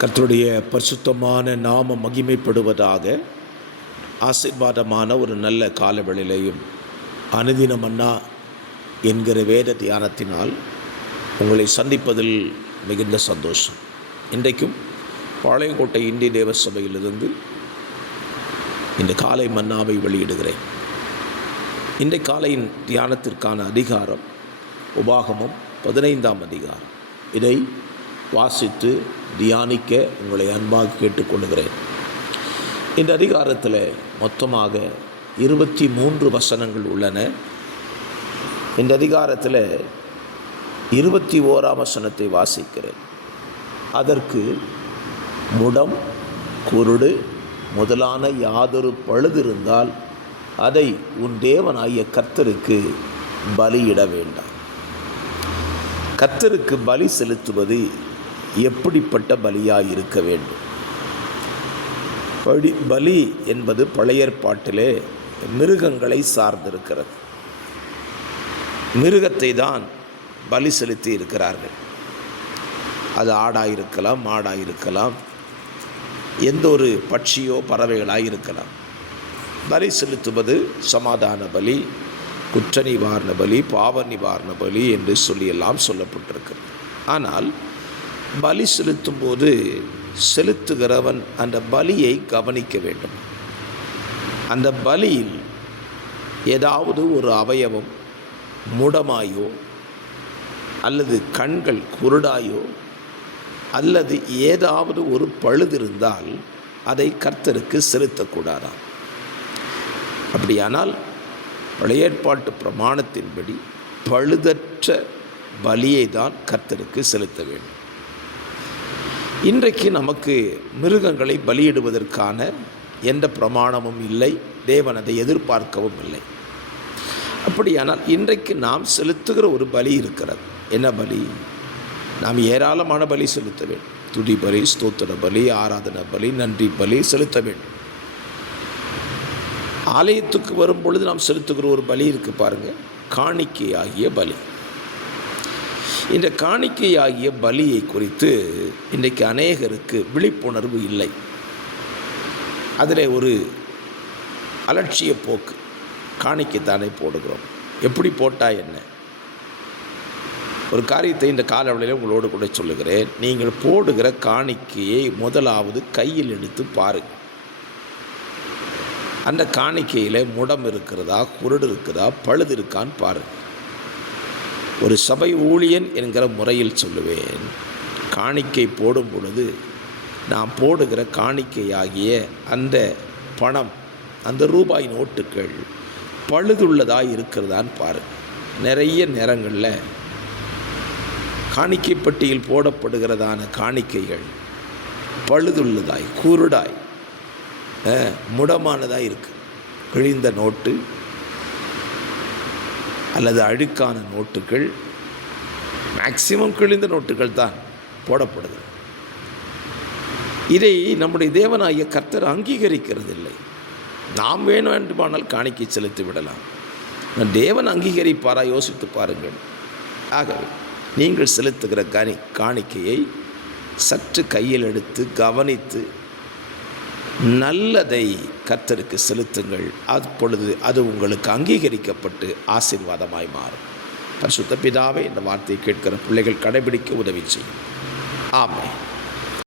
கர்த்தருடைய பரிசுத்தமான நாம மகிமைப்படுவதாக. ஆசீர்வாதமான ஒரு நல்ல காலவெளியிலையும் அனுதின மன்னா என்கிற வேத தியானத்தினால் உங்களை சந்திப்பதில் மிகுந்த சந்தோஷம். இன்றைக்கும் பாளையங்கோட்டை இந்திய தேவ சபையிலிருந்து இந்த காலை மன்னாவை வெளியிடுகிறேன். இன்றைய காலையின் தியானத்திற்கான அதிகாரம் உபாகமம் 15ஆம் அதிகாரம். இதை வாசித்து தியானிக்க உங்களை அன்பாக கேட்டுக்கொள்கிறேன். இந்த அதிகாரத்தில் மொத்தமாக 23 வசனங்கள் உள்ளன. இந்த அதிகாரத்தில் 21ஆம் வசனத்தை வாசிக்கிறேன். அதற்கு முடம், குருடு முதலான யாதொரு பழுது இருந்தால் அதை உன் தேவனாகிய கர்த்தருக்கு பலியிட வேண்டாம். கர்த்தருக்கு பலி செலுத்துவது எப்படிப்பட்ட பலியாக இருக்க வேண்டும்? பலி என்பது பழைய ஏற்பாட்டிலே மிருகங்களை சார்ந்திருக்கிறது. மிருகத்தை தான் பலி செலுத்தி இருக்கிறார்கள். அது ஆடாக இருக்கலாம், மாடாக இருக்கலாம், எந்த ஒரு பட்சியோ பறவைகளாக இருக்கலாம். பலி செலுத்துவது சமாதான பலி, குற்ற நிவாரண பலி, பாவ நிவாரண பலி என்று சொல்லியெல்லாம் சொல்லப்பட்டிருக்கிறது. ஆனால் பலி செலுத்தும் போது செலுத்துகிறவன் அந்த பலியை கவனிக்க வேண்டும். அந்த பலியில் ஏதாவது ஒரு அவயவம் முடமாயோ அல்லது கண்கள் குருடாயோ அல்லது ஏதாவது ஒரு பழுது இருந்தால் அதை கர்த்தருக்கு செலுத்தக்கூடாதாம். அப்படியானால் பழைய ஏற்பாட்டு பிரமாணத்தின்படி பழுதற்ற பலியை தான் கர்த்தருக்கு செலுத்த வேண்டும். இன்றைக்கு நமக்கு மிருகங்களை பலியிடுவதற்கான எந்த பிரமாணமும் இல்லை, தேவன் அதை எதிர்பார்க்கவும் இல்லை. அப்படியானால் இன்றைக்கு நாம் செலுத்துகிற ஒரு பலி இருக்கிறது. என்ன பலி? நாம் ஏராளமான பலி செலுத்த வேண்டும். துதி பலி, ஸ்தோத்திர பலி, ஆராதனை பலி, நன்றி பலி செலுத்த வேண்டும். ஆலயத்துக்கு வரும் பொழுது நாம் செலுத்துகிற ஒரு பலி இருக்குது பாருங்கள், காணிக்கையாகிய பலி. இந்த காணிக்கையாகிய பலியை குறித்து இன்றைக்கு அநேகருக்கு விழிப்புணர்வு இல்லை. அதில் ஒரு அலட்சிய போக்கு. காணிக்கைத்தானே போடுகிறோம், எப்படி போட்டால் என்ன? ஒரு காரியத்தை இந்த காலவெளியில் உங்களோடு கூட சொல்லுகிறேன். நீங்கள் போடுகிற காணிக்கையை முதலாவது கையில் எடுத்து பாருங்கள். அந்த காணிக்கையில் முடம் இருக்கிறதா, குருடு இருக்குதா, பழுது இருக்கான்னு பாருங்கள். ஒரு சபை ஊழியன் என்கிற முறையில் சொல்லுவேன், காணிக்கை போடும் பொழுது நாம் போடுகிற காணிக்கையாகிய அந்த பணம், அந்த ரூபாய் நோட்டுகள் பழுதுள்ளதாக இருக்கிறதான்னு பாருங்கள். நிறைய நேரங்களில் காணிக்கை பட்டியில் போடப்படுகிறதான காணிக்கைகள் பழுதுள்ளதாய், குருடாய், முடமானதாக இருக்குது. கிழிந்த நோட்டு அல்லது அழுக்கான நோட்டுகள், மேக்சிமம் கிழிந்த நோட்டுகள் தான் போடப்படுது. இதை நம்முடைய தேவனாகிய கர்த்தர் அங்கீகரிக்கிறதில்லை. நாம் வேண்டுமானால் காணிக்கை செலுத்தி விடலாம். தேவன் அங்கீகரிப்பாரா? யோசித்து பாருங்கள். ஆகவே நீங்கள் செலுத்துகிற காணிக்கையை சற்று கையில் எடுத்து கவனித்து நல்லதை கர்த்தருக்கு செலுத்துங்கள். அப்பொழுது அது உங்களுக்கு அங்கீகரிக்கப்பட்டு ஆசீர்வாதமாய் மாறும். பரிசுத்த பிதாவே, இந்த வார்த்தையை கேட்கிற பிள்ளைகள் கடைபிடிக்க உதவி செய்யும். ஆமென்.